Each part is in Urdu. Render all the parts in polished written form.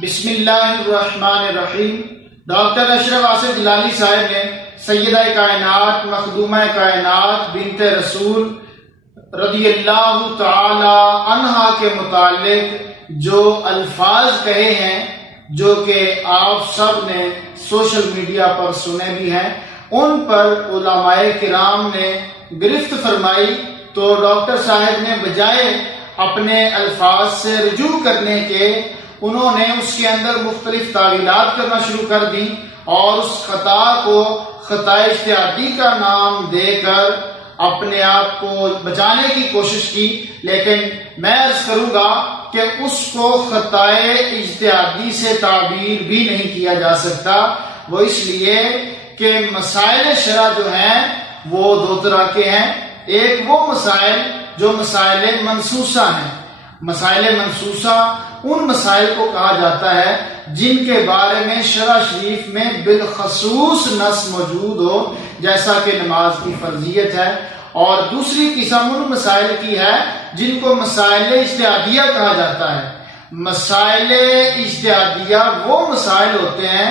بسم اللہ الرحمن الرحیم۔ ڈاکٹر اشرف آصف جلالی صاحب نے سیدہ کائنات مخدومہ کائنات بنت رسول رضی اللہ تعالی عنہا کے متعلق جو الفاظ کہے ہیں، جو کہ آپ سب نے سوشل میڈیا پر سنے بھی ہیں، ان پر علماء کرام نے گرفت فرمائی، تو ڈاکٹر صاحب نے بجائے اپنے الفاظ سے رجوع کرنے کے انہوں نے اس کے اندر مختلف تعویلات کرنا شروع کر دی اور اس خطا کو خطا اجتہادی کا نام دے کر اپنے آپ کو بچانے کی کوشش کی۔ لیکن میں عرض کروں گا کہ اس کو خطا اجتہادی سے تعبیر بھی نہیں کیا جا سکتا، وہ اس لیے کہ مسائل شرع جو ہیں وہ دو طرح کے ہیں۔ ایک وہ مسائل جو مسائل منسوسہ ہیں۔ مسائل منسوسہ ان مسائل کو کہا جاتا ہے جن کے بارے میں شرع شریف میں بالخصوص نص موجود ہو، جیسا کہ نماز کی فرضیت ہے، اور دوسری قسم ان مسائل کی ہے جن کو مسائل اجتہادیہ کہا جاتا ہے۔ مسائل اجتہادیہ وہ مسائل ہوتے ہیں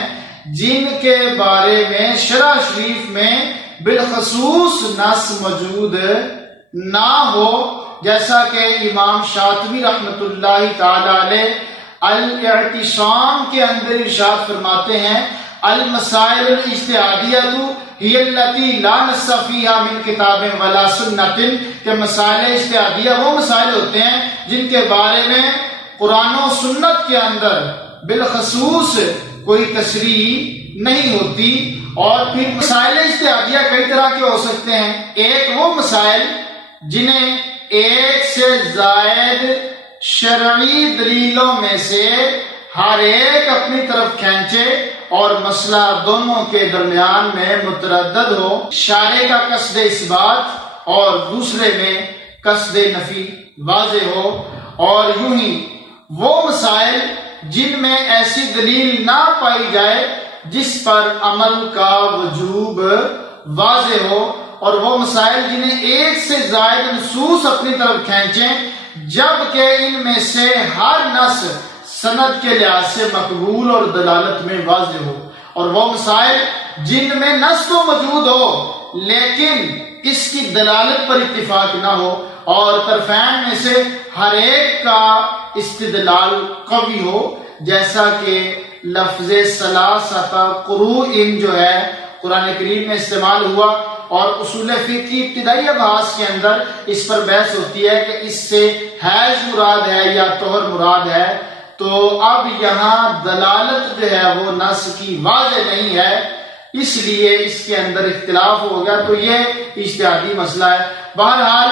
جن کے بارے میں شرع شریف میں بالخصوص نص موجود نہ ہو، جیسا کہ امام شاطبی رحمۃ اللہ تعالی علیہ الاعتصام کے اندر ارشاد فرماتے ہیں، المسائل الاجتہادیۃ ہی التی لا نص فیہا من کتاب ولا سنت، کہ مسائل اجتہادیہ وہ مسائل ہوتے ہیں جن کے بارے میں قرآن و سنت کے اندر بالخصوص کوئی تشریح نہیں ہوتی۔ اور پھر مسائل اجتہادیہ کئی طرح کے ہو سکتے ہیں۔ ایک وہ مسائل جنہیں ایک سے زائد شرعی دلیلوں میں سے ہر ایک اپنی طرف کھینچے اور مسئلہ دونوں کے درمیان میں متردد ہو، شارع کا قصد اثبات اور دوسرے میں قصد نفی واضح ہو۔ اور یوں ہی وہ مسائل جن میں ایسی دلیل نہ پائی جائے جس پر عمل کا وجوب واضح ہو، اور وہ مسائل جنہیں ایک سے زائد نصوص اپنی طرف کھینچیں جبکہ ان میں سے ہر نص سند کے لحاظ سے مقبول اور دلالت میں واضح ہو، اور وہ مسائل جن میں نص تو موجود ہو لیکن اس کی دلالت پر اتفاق نہ ہو، اور طرفین میں سے ہر ایک کا استدلال قوی ہو، جیسا کہ لفظ ثلاثۃ قروء جو ہے قرآن کریم میں استعمال ہوا، اور اصول فقہ کی ابتدائی ابحاث کے اندر اس پر بحث ہوتی ہے کہ اس سے حیض مراد ہے یا طہر مراد ہے۔ تو اب یہاں دلالت جو ہے وہ نص کی واضح نہیں ہے، اس لیے اس کے اندر اختلاف ہو گیا، تو یہ اجتہادی مسئلہ ہے۔ بہرحال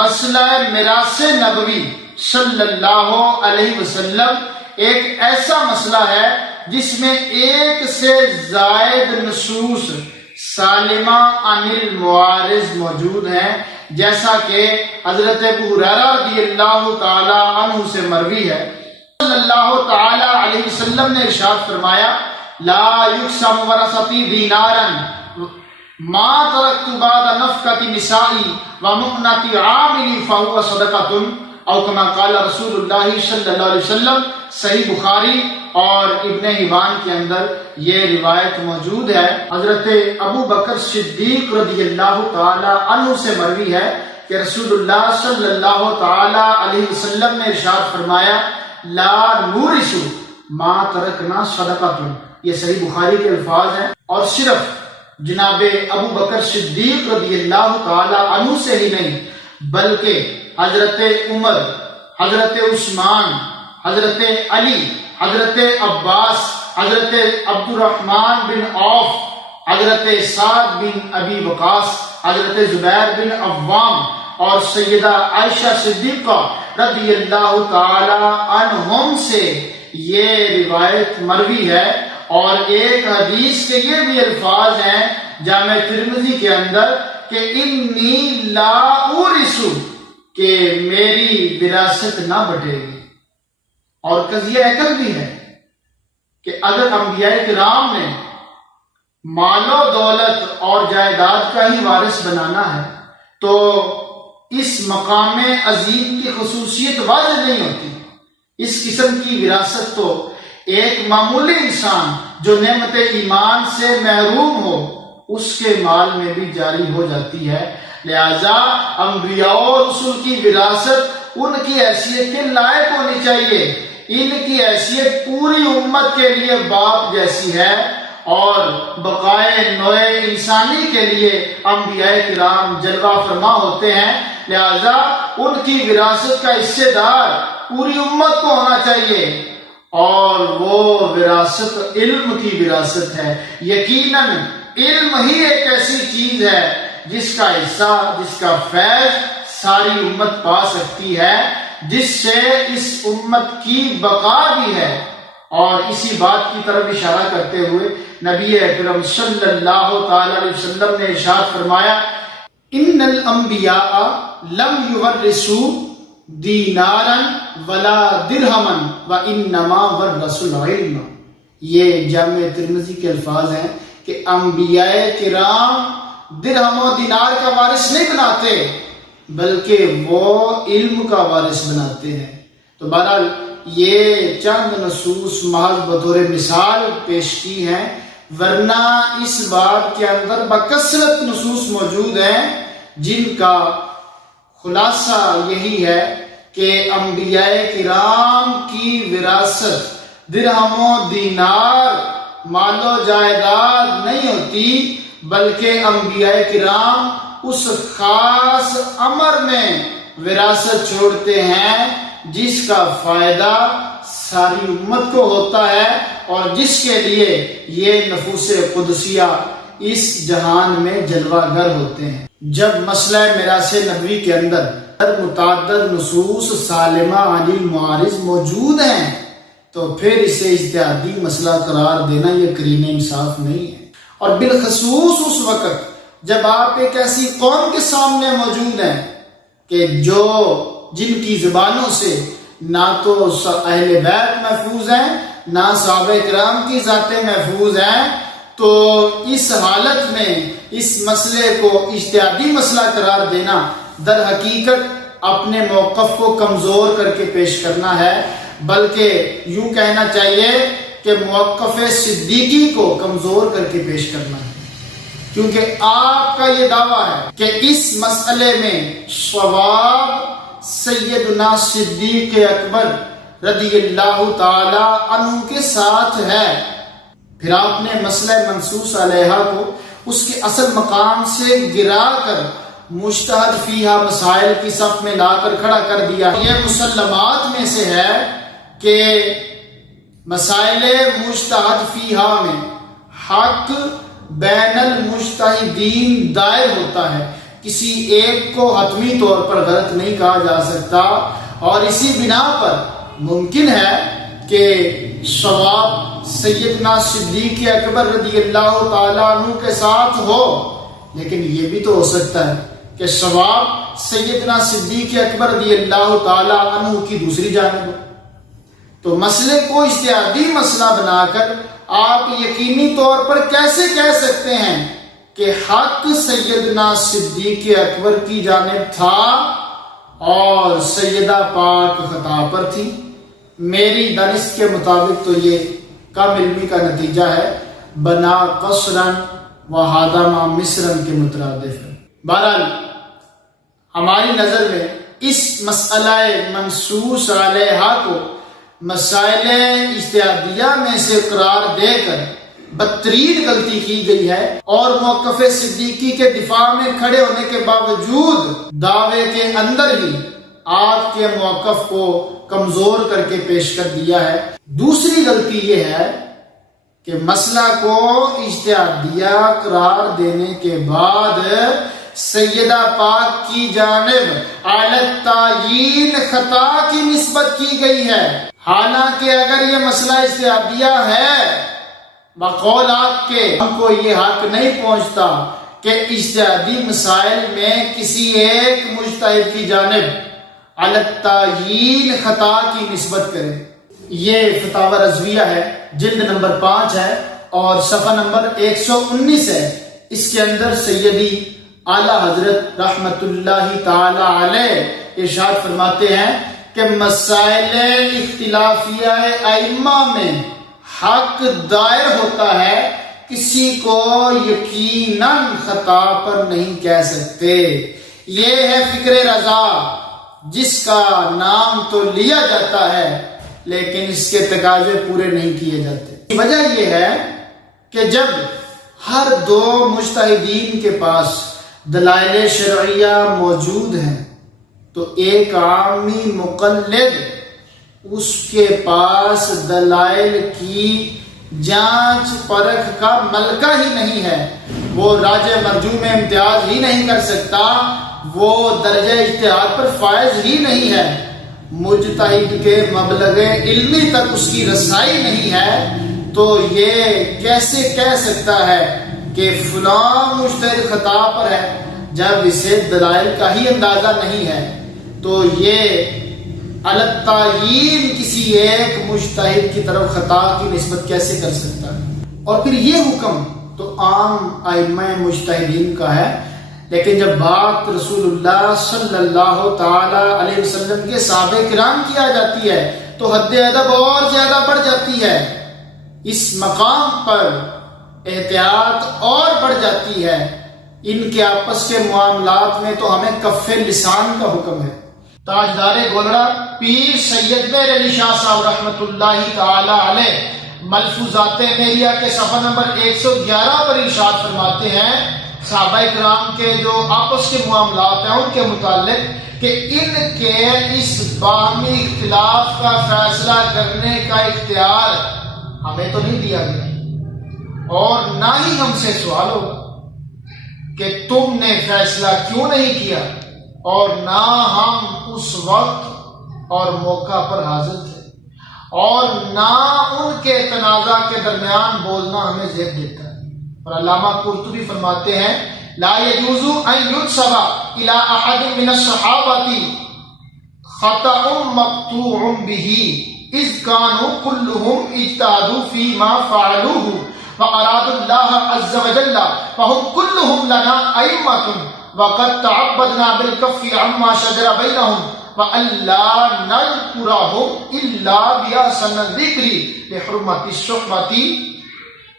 مسئلہ میراث نبوی صلی اللہ علیہ وسلم ایک ایسا مسئلہ ہے جس میں ایک سے زائد نصوص سالمہ عن المعارض موجود ہیں، جیسا کہ حضرت ابو ہریرہ رضی اللہ تعالی عنہ سے مروی ہے۔ صلی اللہ تعالی علیہ وسلم نے ارشاد فرمایا، لا یقسم ورثتی دینارا ما ترکت بعد نفقۃ نسائی ومؤنۃ عاملی فہو صدقۃ، او کما قال رسول اللہ صلی اللہ علیہ وسلم۔ صحیح بخاری اور ابن حبان کے اندر یہ روایت موجود ہے۔ حضرت ابو بکر صدیق رضی اللہ تعالی عنہ سے مروی ہے کہ رسول اللہ صلی اللہ تعالی علیہ وسلم نے ارشاد فرمایا، لا نورث ما ترکنا صدقۃ، یہ صحیح بخاری کے الفاظ ہیں، اور صرف جناب ابو بکر صدیق رضی اللہ تعالی عنہ سے ہی نہیں بلکہ حضرت عمر، حضرت عثمان، حضرت علی، حضرت عباس، حضرت عبد الرحمن بن عوف، حضرت سعد بن ابی وقاص، حضرت زبیر بن عوام اور سیدہ عائشہ صدیقہ رضی اللہ تعالی عنہم سے یہ روایت مروی ہے۔ اور ایک حدیث کے یہ بھی الفاظ ہیں جامع ترمذی کے اندر کہ انی لا اورث، کہ میری وراثت نہ بٹے گی۔ اور قضیہ عقل بھی ہے کہ اگر انبیاء کرام نے مال و دولت اور جائیداد کا ہی وارث بنانا ہے تو اس مقام عظیم کی خصوصیت واضح نہیں ہوتی۔ اس قسم کی وراثت تو ایک معمولی انسان جو نعمت ایمان سے محروم ہو اس کے مال میں بھی جاری ہو جاتی ہے۔ لہذا انبیاء اور رسول کی وراثت ان کی حیثیت کے لائق ہونی چاہیے۔ ان کی حیثیت پوری امت کے لیے باپ جیسی ہے اور بقائے نوع انسانی کے لیے انبیاء کرام جلوہ فرما ہوتے ہیں۔ لہذا ان کی وراثت کا حصے دار پوری امت کو ہونا چاہیے، اور وہ وراثت علم کی وراثت ہے۔ یقیناً علم ہی ایک ایسی چیز ہے جس کا حصہ، جس کا فیض ساری امت پا سکتی ہے، جس سے اس امت کی بقا بھی ہے۔ اور اسی بات کی طرف اشارہ کرتے ہوئے نبی اکرم صلی اللہ تعالی علیہ وسلم نے ارشاد فرمایا، ان الانبیاء لم یورثوا دینارا ولا درہما وانما ورثوا العلم۔ یہ جامع ترمذی کے الفاظ ہیں کہ انبیاء کرام درہم و دینار کا وارث نہیں بناتے بلکہ وہ علم کا وارث بناتے ہیں۔ تو بہرحال یہ چند نصوص محض بطور مثال پیش کی ہیں، ورنہ اس بات کے اندر بکثرت نصوص موجود ہیں جن کا خلاصہ یہی ہے کہ انبیاء کرام کی وراثت درہم و دینار مال و جائیداد نہیں ہوتی، بلکہ انبیاء کرام اس خاص امر میں وراثت چھوڑتے ہیں جس کا فائدہ ساری امت کو ہوتا ہے اور جس کے لیے یہ نفوس قدسیہ اس جہان میں جلوہ گر ہوتے ہیں۔ جب مسئلہ میراث نبوی کے اندر متعدد نصوص سالمہ عن المعارض موجود ہیں تو پھر اسے اجتہادی مسئلہ قرار دینا یہ قرین انصاف نہیں ہے، اور بالخصوص اس وقت جب آپ ایک ایسی قوم کے سامنے موجود ہیں کہ جن کی زبانوں سے نہ تو اہل بیت محفوظ ہیں نہ صحابہ کرام کی ذاتیں محفوظ ہیں، تو اس حالت میں اس مسئلے کو اجتہادی مسئلہ قرار دینا در حقیقت اپنے موقف کو کمزور کر کے پیش کرنا ہے، بلکہ یوں کہنا چاہیے کہ موقف صدیقی کو کمزور کر کے پیش کرنا ہے، کیونکہ آپ کا یہ دعویٰ ہے کہ اس مسئلے میں صواب سیدنا صدیق اکبر رضی اللہ تعالی عنہ کے ساتھ ہے، پھر آپ نے مسئلہ منصوص علیہا کو اس کے اصل مقام سے گرا کر مجتہد فیہا مسائل کی صف میں لا کر کھڑا کر دیا۔ یہ مسلمات میں سے ہے کہ مسائل مجتہد فیہا میں حق بین المجتہدین دائر ہوتا ہے، کسی ایک کو حتمی طور پر غلط نہیں کہا جا سکتا، اور اسی بنا پر ممکن ہے کہ صواب سیدنا صدیق اکبر رضی اللہ تعالیٰ عنہ کے ساتھ ہو، لیکن یہ بھی تو ہو سکتا ہے کہ صواب سیدنا صدیق اکبر رضی اللہ تعالیٰ عنہ کی دوسری جانب ہو۔ تو مسئلے کو اجتہادی مسئلہ بنا کر آپ یقینی طور پر کیسے کہہ سکتے ہیں کہ حق سیدنا صدیق اکبر کی جانب تھا اور سیدہ پاک خطا پر تھی؟ میری دانست کے مطابق تو یہ کم علمی کا نتیجہ ہے، بنا قصرن و ہادما مصرن کے مترادف ہے۔ بہرحال ہماری نظر میں اس مسئلہ منصوص علیہا کو مسائل اجتہادیہ میں سے قرار دے کر بدترین غلطی کی گئی ہے، اور موقف صدیقی کے دفاع میں کھڑے ہونے کے باوجود دعوے کے اندر ہی آپ کے موقف کو کمزور کر کے پیش کر دیا ہے۔ دوسری غلطی یہ ہے کہ مسئلہ کو اجتہادیہ قرار دینے کے بعد سیدہ پاک کی جانب اعلی التعیین خطا کی نسبت کی گئی ہے، حالانکہ اگر یہ مسئلہ اجتہادیہ ہے بقول آپ کے، ہم کو یہ حق نہیں پہنچتا کہ اجتہادی مسائل میں کسی ایک مجتہد کی جانب اعلی التعیین خطا کی نسبت کرے۔ یہ فتاوی رضویہ ہے، جلد نمبر 5 ہے اور صفحہ نمبر 119 ہے۔ اس کے اندر سیدی اعلیٰ حضرت رحمت اللہ تعالی علیہ ارشاد فرماتے ہیں کہ مسائل اختلافیہ ائمہ میں حق دائر ہوتا ہے، کسی کو یقیناً خطا پر نہیں کہہ سکتے۔ یہ ہے فکر رضا، جس کا نام تو لیا جاتا ہے لیکن اس کے تقاضے پورے نہیں کیے جاتے۔ وجہ یہ ہے کہ جب ہر دو مجتہدین کے پاس دلائل شرعیہ موجود ہیں تو ایک عامی مقلد اس کے پاس دلائل کی جانچ پرکھ کا ملکہ ہی نہیں ہے، وہ راجع مرجوع میں امتیاز ہی نہیں کر سکتا، وہ درجہ اجتہاد پر فائز ہی نہیں ہے، مجتہد کے مبلغ علمی تک اس کی رسائی نہیں ہے، تو یہ کیسے کہہ سکتا ہے کہ فلاں مجتہد خطا پر ہے جب اسے دلائل کا ہی اندازہ نہیں ہے؟ تو یہ التعیین کسی ایک مجتہد کی طرف خطا کی نسبت کیسے کر سکتا ہے؟ اور پھر یہ حکم تو عام ائمہ مجتہدین کا ہے، لیکن جب بات رسول اللہ صلی اللہ تعالی علیہ وسلم کے صحابہ کرام کی آ جاتی ہے تو حد ادب اور زیادہ بڑھ جاتی ہے، اس مقام پر احتیاط اور بڑھ جاتی ہے۔ ان کے آپس کے معاملات میں تو ہمیں کف لسان کا حکم ہے۔ تاجدار گولڑا پیر سید میر علی شاہ صاحب رحمۃ اللہ تعالی علیہ ملفوظات میریہ کے صفحہ نمبر 111 پر ارشاد فرماتے ہیں صحابہ کرام کے جو آپس کے معاملات ہیں ان کے متعلق کہ ان کے اس باہمی اختلاف کا فیصلہ کرنے کا اختیار ہمیں تو نہیں دیا گیا، اور نہ ہی ہم سے سوال ہوگا کہ تم نے فیصلہ کیوں نہیں کیا، اور نہ ہم اس وقت اور موقع پر حاضر تھے، اور نہ ان کے تنازع کے درمیان بولنا ہمیں زیب دیتا ہے۔ اور علامہ قرطبی فرماتے ہیں لا يجوز ان ينسب الى احد من الصحابہ خطأ مقطوع به اذ كانوا كلهم اجتهدوا فيما فعلوه وارادوا الله عز وجل فهم كلهم لنا ائمة وقد تعبدنا بالكف عما شجر بينهم والا نذكرهم الا بأحسن الذكر لحرمة الصحبة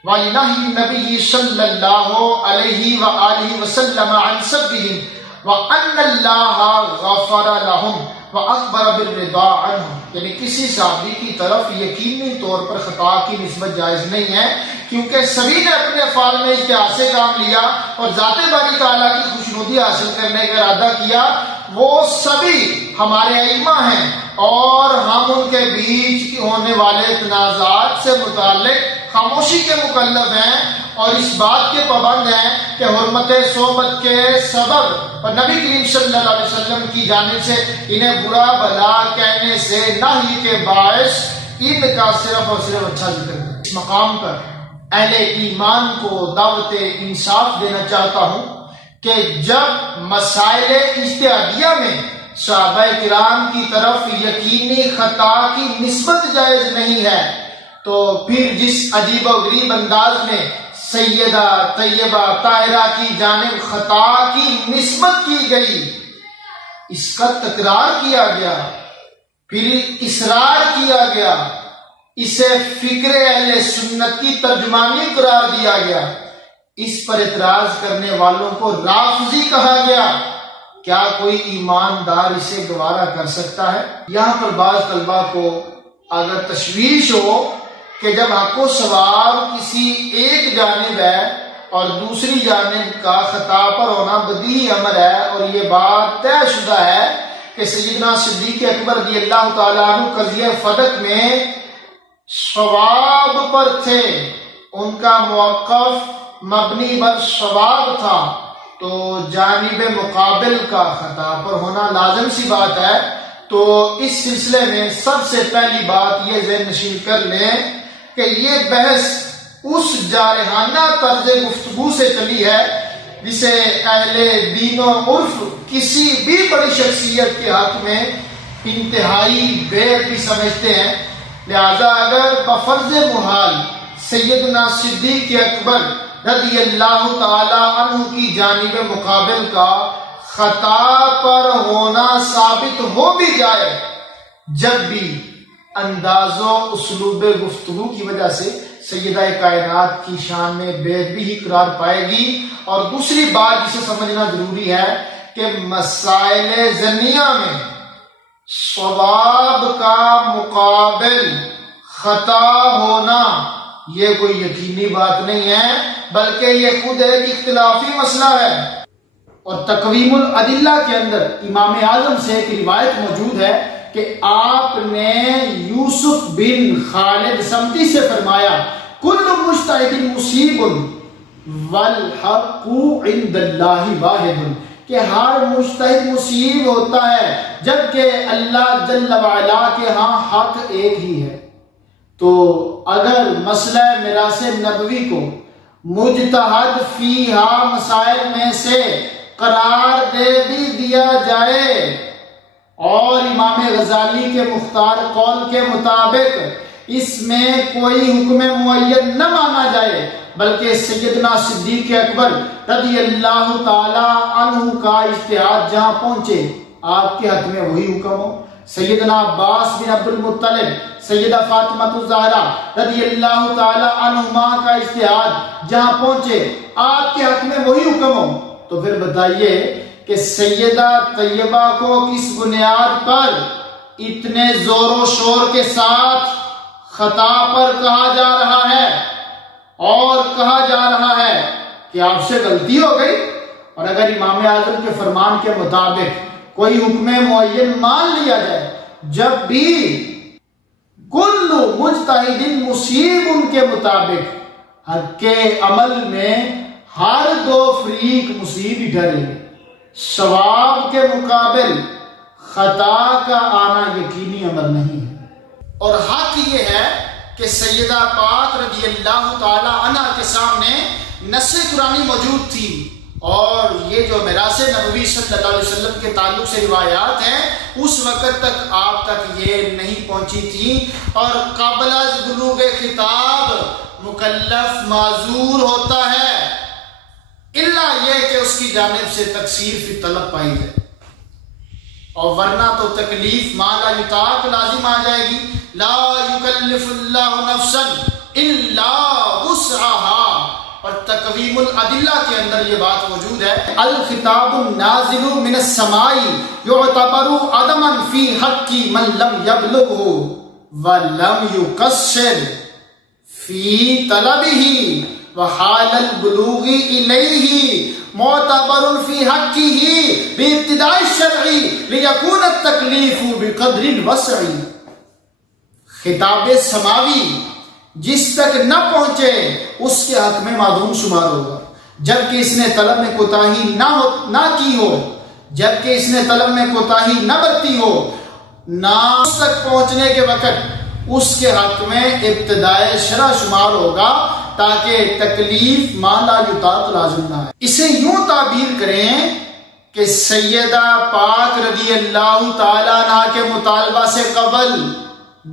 وَلِنَهْيِ النَّبِيِّ صلی اللہ علیہ وآلہ وسلم عن سبهم وَأَنَّ اللَّهَ غَفَرَ لَهُمْ وَأَخْبَرَ بِالرِّضَا عَنْهُمْ، یعنی کسی صحابی کی طرف یقینی طور پر خطا کی نسبت جائز نہیں ہے، کیونکہ سبھی نے اپنے افعال میں اجتہاد سے کام لیا اور ذات باری تعالیٰ کی خوشنودی حاصل کرنے کا ارادہ کیا۔ وہ سبھی ہمارے ائمہ ہیں اور ہم ان کے بیچ ہونے والے تنازعات سے متعلق خاموشی کے مکلف ہیں اور اس بات کے پابند ہیں کہ حرمت صحبت کے سبب اور نبی کریم صلی اللہ علیہ وسلم کی جانب سے انہیں برا بھلا کہنے سے نہی کے باعث ان کا صرف اور صرف اچھا ذکر ہے۔ اس مقام پر اہل ایمان کو دعوت انصاف دینا چاہتا ہوں کہ جب مسائل اجتہادیہ میں صحابہ کرام کی طرف یقینی خطا کی نسبت جائز نہیں ہے تو پھر جس عجیب و غریب انداز میں سیدہ طیبہ طاہرہ کی جانب خطا کی نسبت کی گئی، اس کا تکرار کیا گیا، پھر اصرار کیا گیا، اسے فکر اہل سنت کی ترجمانی قرار دیا گیا، اس پر اعتراض کرنے والوں کو رافضی کہا گیا، کیا کوئی ایماندار اسے گوارا کر سکتا ہے؟ یہاں پر بعض طلبہ کو اگر تشویش ہو کہ جب حق و ثواب کسی ایک جانب ہے اور دوسری جانب کا خطا پر ہونا بدیہی امر ہے، اور یہ بات طے شدہ ہے کہ سیدنا صدیق اکبر رضی اللہ تعالیٰ عنہ قضیہ فتح میں صواب پر تھے، ان کا موقف مبنی بر صواب تھا، تو جانب مقابل کا خطا پر ہونا لازم سی بات ہے۔ تو اس سلسلے میں سب سے پہلی بات یہ ذہن نشین کر لیں کہ یہ بحث اس جارحانہ طرز گفتگو سے چلی ہے جسے اہل دین و عرف کسی بھی بڑی شخصیت کے حق میں انتہائی بے عقلی سمجھتے ہیں۔ لہذا اگر بفرض محال سیدنا صدیق اکبر رضی اللہ تعالی عنہ کی جانب مقابل کا خطا پر ہونا ثابت ہو بھی جائے جب بھی انداز و اسلوب گفتگو کی وجہ سے سیدہ کائنات کی شان میں بے ادبی ہی قرار پائے گی۔ اور دوسری بات جسے سمجھنا ضروری ہے کہ مسائل ظنیہ میں صواب کا مقابل خطا ہونا یہ کوئی یقینی بات نہیں ہے، بلکہ یہ خود ایک اختلافی مسئلہ ہے۔ اور تقویم الادلہ کے اندر امام اعظم سے ایک روایت موجود ہے کہ آپ نے یوسف بن خالد سمتی سے فرمایا کل مجتہد مصیب والحق عند اللہ واحد، کہ ہر مجتہد مصیب ہوتا ہے جبکہ اللہ جل وعلا کے ہاں حق ایک ہی ہے۔ تو اگر مسئلہ میراث نبوی کو مجتہد فیہا مسائل میں سے قرار دے بھی دیا جائے اور امام غزالی کے مختار قول کے مطابق اس میں کوئی حکم معین نہ مانا جائے، بلکہ سیدنا صدیق اکبر رضی اللہ تعالی عنہ کا اجتہاد جہاں پہنچے آپ کے حق میں وہی حکم ہو، سیدنا عباس بن عبد المطلب، سیدہ فاطمہ الزہرا رضی اللہ تعالی عنہما کا اجتہاد جہاں پہنچے آپ کے حق میں وہی حکم ہو، تو پھر بتائیے کہ سیدہ طیبہ کو کس بنیاد پر اتنے زور و شور کے ساتھ خطا پر کہا جا رہا ہے اور کہا جا رہا ہے کہ آپ سے غلطی ہو گئی؟ اور اگر امام اعظم کے فرمان کے مطابق کوئی حکم معین مان لیا جائے، جب بھی کل مجتہد مصیب ان کے مطابق حق کے عمل میں ہر دو فریق مصیب ہی ٹھہریں گے، ثواب کے مقابل خطا کا آنا یقینی امر نہیں ہے۔ اور حق یہ ہے کہ سیدہ پاک رضی اللہ تعالی عنہ کے سامنے نص قرآنی موجود تھی، اور یہ جو میراث نبوی صلی اللہ علیہ وسلم کے تعلق سے روایات ہیں اس وقت تک آپ تک یہ نہیں پہنچی تھی، اور قبل از بلوغ خطاب مکلف معذور ہوتا ہے الا یہ کہ اس کی جانب سے تقصیر فی طلب پائی جائے، اور ورنہ تو تکلیف ما لا یطاق لازم آ جائے گی۔ لا یکلف اللہ نفسا الا وسعها، اور تقویم الادلہ کے اندر یہ بات موجود ہے الخطاب النازل من السماء یعتبر عدما فی حق من لم یبلغه ولم یقصر فی طلبه وحال البلوغ الیہ معتبر فی حقه بابتداء الشرع لیکون التکلیف بقدر الوسع۔ خطاب سماوی جس تک نہ پہنچے اس کے حق میں معدوم شمار ہوگا، جبکہ اس نے طلب میں کوتاہی نہ کی ہو، جبکہ اس نے طلب میں کوتاہی نہ برتی ہو، نہ اس تک پہنچنے کے وقت اس کے حق میں ابتدائے شرع شمار ہوگا، تاکہ تکلیف ما لا یطاق لازم نہ ہے۔ اسے یوں تعبیر کریں کہ سیدہ پاک رضی اللہ تعالی عنہ کے مطالبہ سے قبل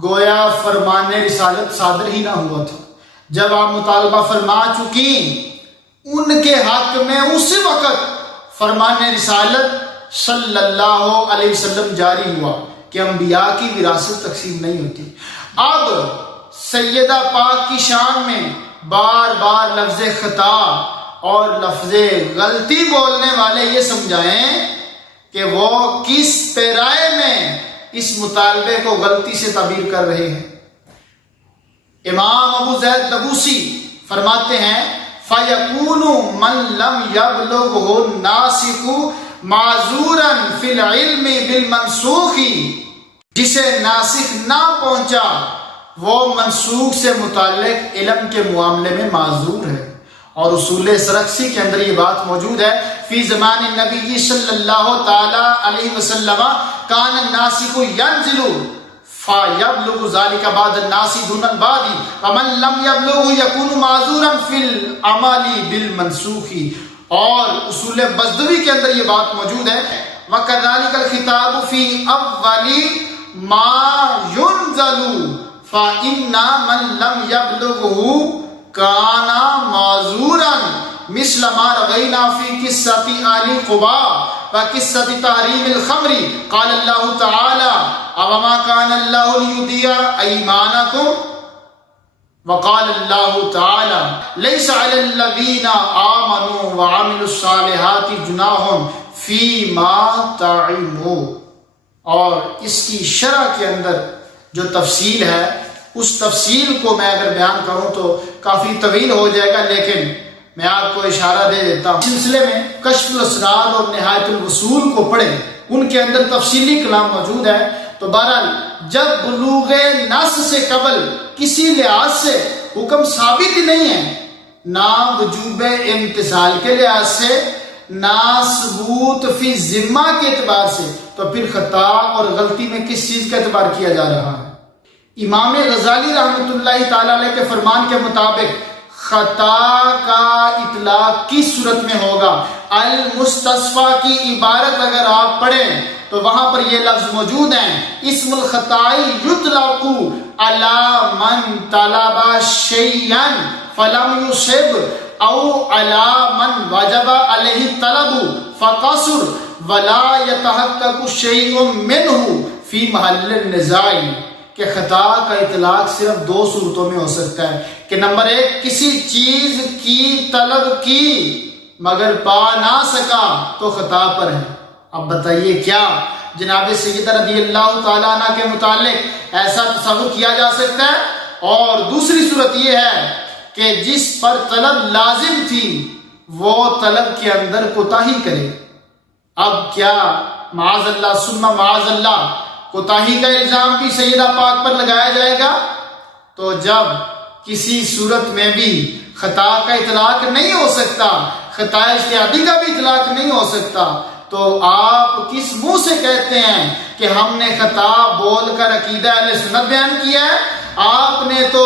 گویا فرمان رسالت صادر ہی نہ ہوا تھا، جب آپ مطالبہ فرما چکی ان کے حق میں اسی وقت فرمان رسالت صلی اللہ علیہ وسلم جاری ہوا کہ انبیاء کی وراثت تقسیم نہیں ہوتی۔ اب سیدہ پاک کی شان میں بار بار لفظ خطا اور لفظ غلطی بولنے والے یہ سمجھائیں کہ وہ کس پیرائے میں اس مطالبے کو غلطی سے تعبیر کر رہے ہیں۔ امام ابو زید دبوسی فرماتے ہیں فَيَكُونُ مَنْ لَمْ يَبْلُغْهُ النَّاسِخُ مَعْذُورًا فِي الْعِلْمِ بِالْمَنْسُوخِ، جسے ناسخ نہ پہنچا وہ منسوخ سے متعلق علم کے معاملے میں معذور ہے۔ اور اصول سرخسی کے اندر یہ بات موجود ہے فی زمان نبی صلی اللہ تعالی علیہ وسلم کان الناسخ ینزل فیبلغ ذلك بعد الناس دون البعد ومن لم يبلغ يكون معذورا فی العمل بالمنسوخ۔ اور اصول بزدوی کے اندر یہ بات موجود ہے وَكَذَلِكَ الْخِطَابُ فِي أَوَّلِ مَا يُنزَلُ فَإِنَّ مَنْ لَمْ يَبْلُغْهُ كَانَ مَعْذُورًا مِثْلَ مَا رَوَيْنَا فِي قِصَّةِ آلِ قُبَاء وقصة تحریم الخمر قال اللہ تعالی وما كان اللہ لیضيع ایمانکم وقال اللہ تعالی لیس علی الذین آمنوا وعملوا الصالحات جناح فیما طعموا. اور اس کی شرح کے اندر جو تفصیل ہے اس تفصیل کو میں اگر بیان کروں تو کافی طویل ہو جائے گا، لیکن میں آپ کو اشارہ دے دیتا ہوں. سلسلے میں کشف الاسرار اور نہایت الوصول کو پڑھیں، ان کے اندر تفصیلی کلام موجود ہے. تو بہرحال جب بلوغ نص سے قبل کسی لحاظ سے حکم ثابت ہی نہیں ہے، نہ وجوب امتثال کے لحاظ سے نہ ثبوت فی ذمہ کے اعتبار سے، تو پھر خطا اور غلطی میں کس چیز کا اعتبار کیا جا رہا ہے؟ امام غزالی رحمۃ اللہ تعالی علیہ کے فرمان کے مطابق خطا کا اطلاق کس صورت میں ہوگا؟ المستصفی کی عبارت اگر آپ پڑھیں تو وہاں پر یہ لفظ موجود ہیں، اسم الخطائی یطلق علی من طلب شیئا فلم یصب او علی من وجب علیہ الطلب فقصر ولا یتحقق شیء منہ فی محل النزاع. کہ خطا کا اطلاق صرف دو صورتوں میں ہو سکتا ہے کہ نمبر ایک، کسی چیز کی طلب کی مگر پا نہ سکا تو خطا پر ہے. اب بتائیے کیا جناب سیدہ رضی اللہ تعالیٰ عنہ کے متعلق ایسا تصور کیا جا سکتا ہے؟ اور دوسری صورت یہ ہے کہ جس پر طلب لازم تھی وہ طلب کے اندر کوتاہی کرے. اب کیا معاذ اللہ ثم معاذ اللہ کوتاہی کا الزام بھی سیدہ پاک پر لگایا جائے گا؟ تو جب کسی صورت میں بھی خطا کا اطلاق نہیں ہو سکتا، خطا اجتہادی کا بھی اطلاق نہیں ہو سکتا، تو آپ کس منہ سے کہتے ہیں کہ ہم نے خطا بول کر عقیدہ اہل سنت بیان کیا ہے؟ آپ نے تو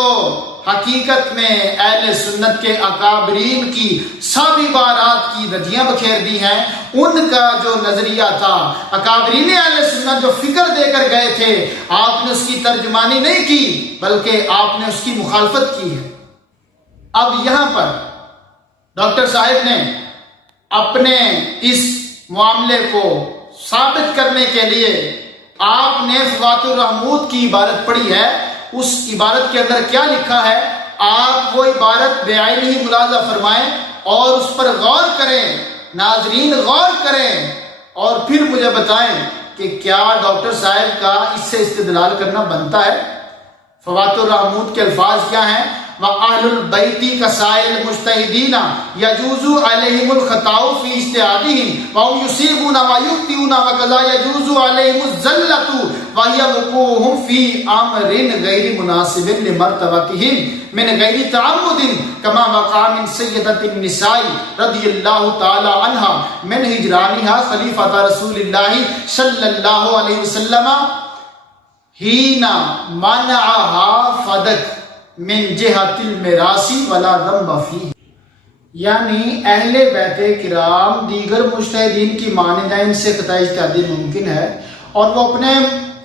حقیقت میں اہل سنت کے اکابرین کی سب عبارات کی ردیاں بکھیر دی ہیں. ان کا جو نظریہ تھا، اکابرین اہل سنت جو فکر دے کر گئے تھے، آپ نے اس کی ترجمانی نہیں کی بلکہ آپ نے اس کی مخالفت کی ہے. اب یہاں پر ڈاکٹر صاحب نے اپنے اس معاملے کو ثابت کرنے کے لیے آپ نے فوات الرحمود کی عبارت پڑھی ہے. اس عبارت کے اندر کیا لکھا ہے آپ وہ عبارت بعین ہی ملاحظہ فرمائیں اور اس پر غور کریں، ناظرین غور کریں، اور پھر مجھے بتائیں کہ کیا ڈاکٹر صاحب کا اس سے استدلال کرنا بنتا ہے. فوات الرحمود کے الفاظ کیا ہیں؟ وَأَهْلُ الْبَيْتِ كَسَائِرِ الْمُجْتَهِدِينَ يَجُوزُ عَلَيْهِمُ الْخَطَاءُ فِي اجْتِهَادِهِمْ وَهُمْ يُصِيبُونَ وَيُخْطِئُونَ وَكَذَا يَجُوزُ عَلَيْهِمُ الزَّلَّةُ وَهِيَ وُقُوعُهُمْ فِي أَمْرٍ غَيْرِ مُنَاسِبٍ لِمَرْتَبَتِهِمْ مِنْ غَيْرِ تَعَمُّدٍ كَمَا وَقَعَ مِنْ سَيِّدَةِ النِّسَاءِ رَضِيَ اللَّهُ تَعَالَى عَنْهَا مِنْ هِجْرَانِهَا خَلِيفَةَ رَسُولِ اللَّهِ صَلَّى اللَّهُ عَلَيْهِ وسلم حِينَ مَنَعَهَا فَدَكَ من جہت المراثی ولا ذنب فیہ. یعنی اہل بیت کرام دیگر مجتہدین کی مانند ان سے خطا اجتہادی ممکن ہے اور وہ اپنے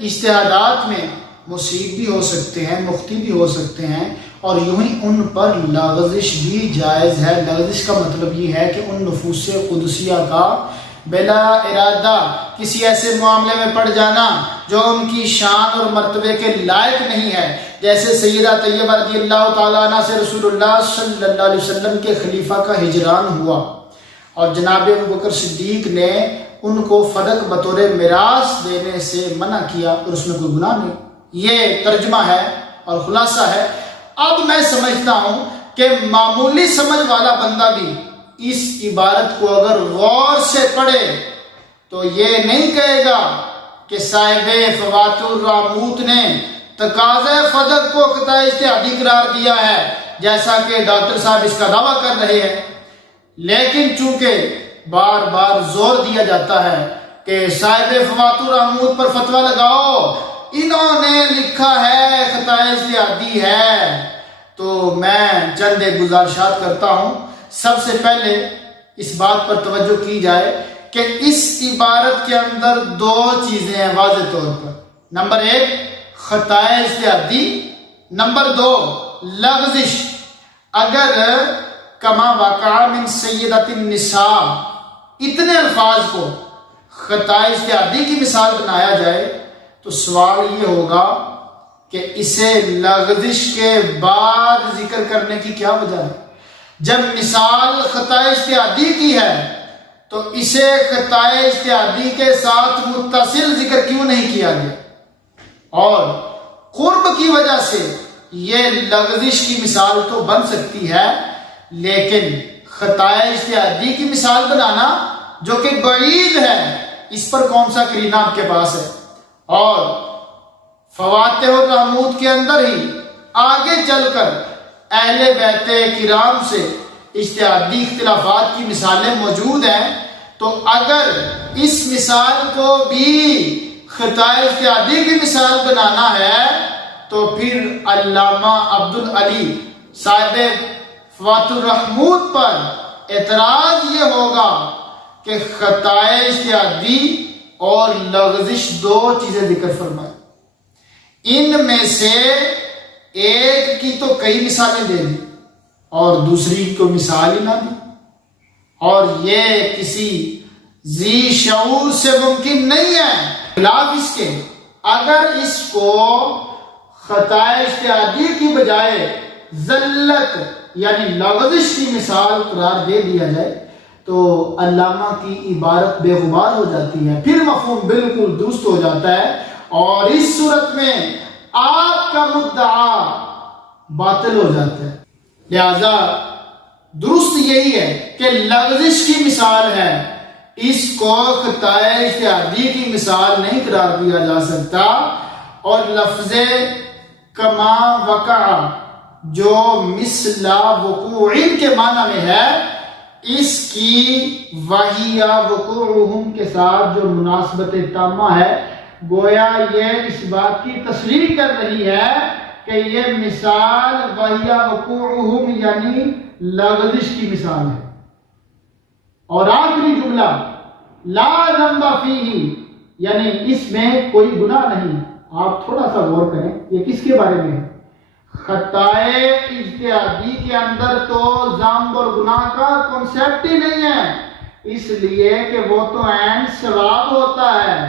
اجتہادات میں مصیب بھی ہو سکتے ہیں، مخطئ بھی ہو سکتے ہیں، اور یوں ہی ان پر لغزش بھی جائز ہے. لغزش کا مطلب یہ ہے کہ ان نفوس قدسیہ کا بلا ارادہ کسی ایسے معاملے میں پڑ جانا جو ان کی شان اور مرتبے کے لائق نہیں ہے. جیسے سیدہ طیبہ رضی اللہ تعالیٰ عنہ سے رسول اللہ صلی اللہ علیہ وسلم کے خلیفہ کا ہجران ہوا اور جناب ابوبکر صدیق نے ان کو فدق بطور میراث دینے سے منع کیا اور اس میں کوئی گناہ نہیں. یہ ترجمہ ہے اور خلاصہ ہے. اب میں سمجھتا ہوں کہ معمولی سمجھ والا بندہ بھی اس عبارت کو اگر غور سے پڑھے تو یہ نہیں کہے گا کہ صاحب فوات الرحمود نے تقاضۂ فدق کو خطا اجتہادی قرار دیا ہے جیسا کہ ڈاکٹر صاحب اس کا دعویٰ کر رہے ہیں. لیکن چونکہ بار بار زور دیا جاتا ہے کہ صاحب فوات الرحمود پر فتویٰ لگاؤ، انہوں نے لکھا ہے خطا اجتہادی ہے، تو میں چند گزارشات کرتا ہوں. سب سے پہلے اس بات پر توجہ کی جائے کہ اس عبارت کے اندر دو چیزیں ہیں واضح طور پر. نمبر ایک خطا اجتہادی، نمبر دو لغزش. اگر کما وقع من سیدۃ النساء اتنے الفاظ کو خطائے اجتہادی کی مثال بنایا جائے تو سوال یہ ہوگا کہ اسے لغزش کے بعد ذکر کرنے کی کیا وجہ ہے؟ جب مثال خطائے اجتہادی کی ہے تو اسے خطائے اجتہادی کے ساتھ متصل ذکر کیوں نہیں کیا گیا؟ اور قرب کی وجہ سے یہ لغزش کی مثال تو بن سکتی ہے، لیکن خطائے اجتہادی کی مثال بنانا جو کہ بعید ہے، اس پر کون سا قرینہ آپ کے پاس ہے؟ اور فواتح الرحمود کے اندر ہی آگے چل کر اہل بیت کرام سے اجتہادی اختلافات کی مثالیں موجود ہیں، تو اگر اس مثال کو بھی خطائے اجتہادی کی مثال بنانا ہے تو پھر علامہ عبدالعلی صاحب فواتح الرحمود پر اعتراض یہ ہوگا کہ خطائے اجتہادی اور لغزش دو چیزیں ذکر فرمائیں، ان میں سے ایک کی تو کئی مثالیں دے دی اور دوسری کو مثال ہی نہ دی، اور یہ کسی ذی شعور سے ممکن نہیں ہے۔ خلاف اس کے اگر اس کو خطائے اجتہادی کی بجائے ذلت یعنی لغزش کی مثال قرار دے دیا جائے تو علامہ کی عبارت بے غبار ہو جاتی ہے، پھر مفہوم بالکل درست ہو جاتا ہے، اور اس صورت میں آپ کا مدعا باطل ہو جاتا ہے۔ لہذا درست یہی ہے کہ لغزش کی مثال ہے، اس کو خطائے اجتہادی کی مثال نہیں قرار دیا جا سکتا، اور لفظ کما وقع جو مثل وقوع کے معنی میں ہے، اس کی وحیہ وقوعہم کے ساتھ جو مناسبت تامہ ہے، گویا یہ اس بات کی تصریح کر رہی ہے کہ یہ مثال وحیہ وقوعہم یعنی لغزش کی مثال ہے۔ اور آخری جملہ لا ذنب فیہ یعنی اس میں کوئی گناہ نہیں۔ آپ تھوڑا سا غور کریں، یہ کس کے بارے میں ہے؟ خطائے اجتہادی کے اندر تو ذنب اور گناہ کا کنسیپٹ ہی نہیں ہے، اس لیے کہ وہ تو عین ثواب ہوتا ہے۔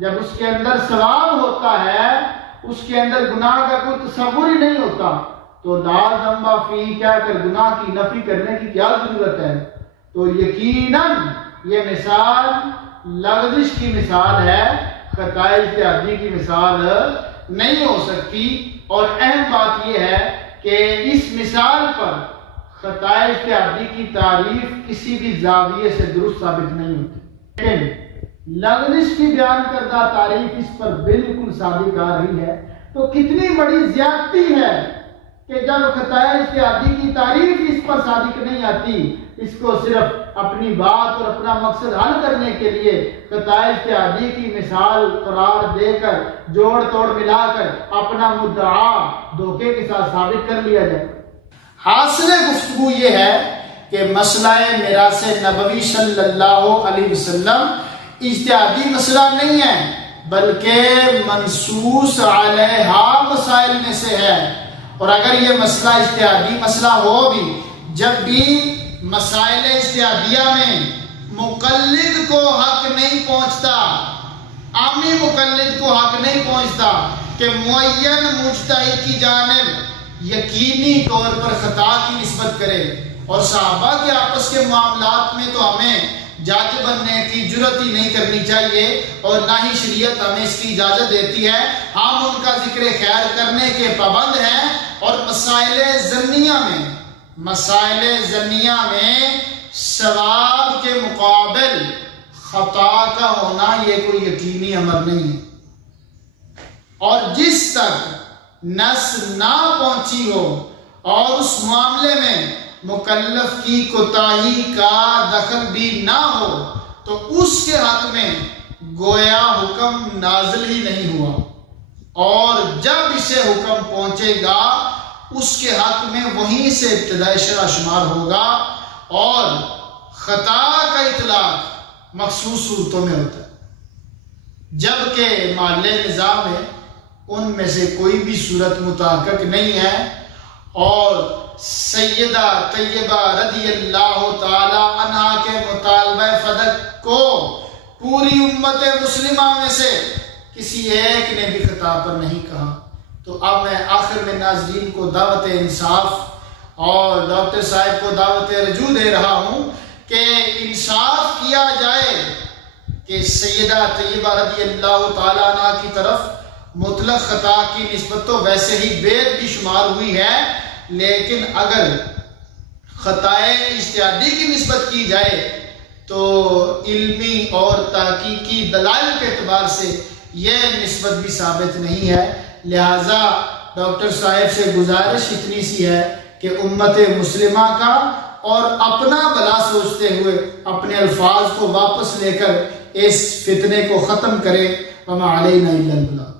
جب اس کے اندر ثواب ہوتا ہے، اس کے اندر گناہ کا کوئی تصور ہی نہیں ہوتا، تو لا ذنب فیہ کیا کر گناہ کی نفی کرنے کی کیا ضرورت ہے؟ تو یقیناً یہ مثال لغزش کی مثال ہے، خطائے اجتہادی کی مثال نہیں ہو سکتی۔ اور اہم بات یہ ہے کہ اس مثال پر خطائے اجتہادی کی تعریف کسی بھی زاویے سے درست ثابت نہیں ہوتی، لیکن لغزش کی بیان کردہ تعریف اس پر بالکل صادق آ رہی ہے۔ تو کتنی بڑی زیادتی ہے کہ جب خطائے اجتہادی کی تعریف اس پر صادق نہیں آتی، اس کو صرف اپنی بات اور اپنا مقصد حل کرنے کے لیے خطائے اجتہادی کی مثال قرار دے کر جوڑ توڑ ملا کر اپنا مدعا دھوکے کے ساتھ ثابت کر لیا جائے۔ حاصل گفتگو یہ ہے کہ مسئلہ میراث نبوی صلی اللہ علیہ وسلم اجتہادی مسئلہ نہیں ہے، بلکہ منصوص علیہا مسائل میں سے ہے۔ اور اگر یہ مسئلہ اجتہادی مسئلہ ہو بھی، جب بھی مسائل اجتہادیہ میں مقلد کو حق نہیں پہنچتا، عامی مقلد کو حق نہیں پہنچتا کہ معین مجتہد کی جانب یقینی طور پر خطا کی نسبت کرے، اور صحابہ کے آپس کے معاملات میں تو ہمیں جج بننے کی جرات ہی نہیں کرنی چاہیے، اور نہ ہی شریعت ہمیں اس کی اجازت دیتی ہے۔ ہم ان کا ذکر خیر کرنے کے پابند ہیں، اور مسائل ظنیہ میں ثواب کے مقابل خطا کا ہونا یہ کوئی یقینی امر نہیں ہے، اور جس تک نص نہ پہنچی ہو اور اس معاملے میں مکلف کی کوتاہی کا دخل بھی نہ ہو تو اس کے حق میں گویا حکم نازل ہی نہیں ہوا، اور جب اسے حکم پہنچے گا اس کے حق میں وہیں سے ابتداء شرع شمار ہوگا، اور خطا کا اطلاق مخصوص صورتوں میں ہوتا ہے، جبکہ محل نظام میں ان میں سے کوئی بھی صورت متحقق نہیں ہے۔ اور سیدہ طیبہ رضی اللہ تعالی عنہا کے مطالبہ فدق کو پوری امت مسلمہ میں سے کسی ایک نے بھی خطا پر نہیں کہا۔ تو اب میں آخر میں ناظرین کو دعوت انصاف اور ڈاکٹر صاحب کو دعوت رجوع دے رہا ہوں کہ انصاف کیا جائے کہ سیدہ طیبہ رضی اللہ تعالیٰ عنہ کی طرف مطلق خطا کی نسبت تو ویسے ہی بید کی شمار ہوئی ہے، لیکن اگر خطائے اجتہادی کی نسبت کی جائے تو علمی اور تحقیقی دلائل کے اعتبار سے یہ نسبت بھی ثابت نہیں ہے۔ لہٰذا ڈاکٹر صاحب سے گزارش اتنی سی ہے کہ امت مسلمہ کا اور اپنا بھلا سوچتے ہوئے اپنے الفاظ کو واپس لے کر اس فتنے کو ختم کرے۔ وما علینا الا البلاغ۔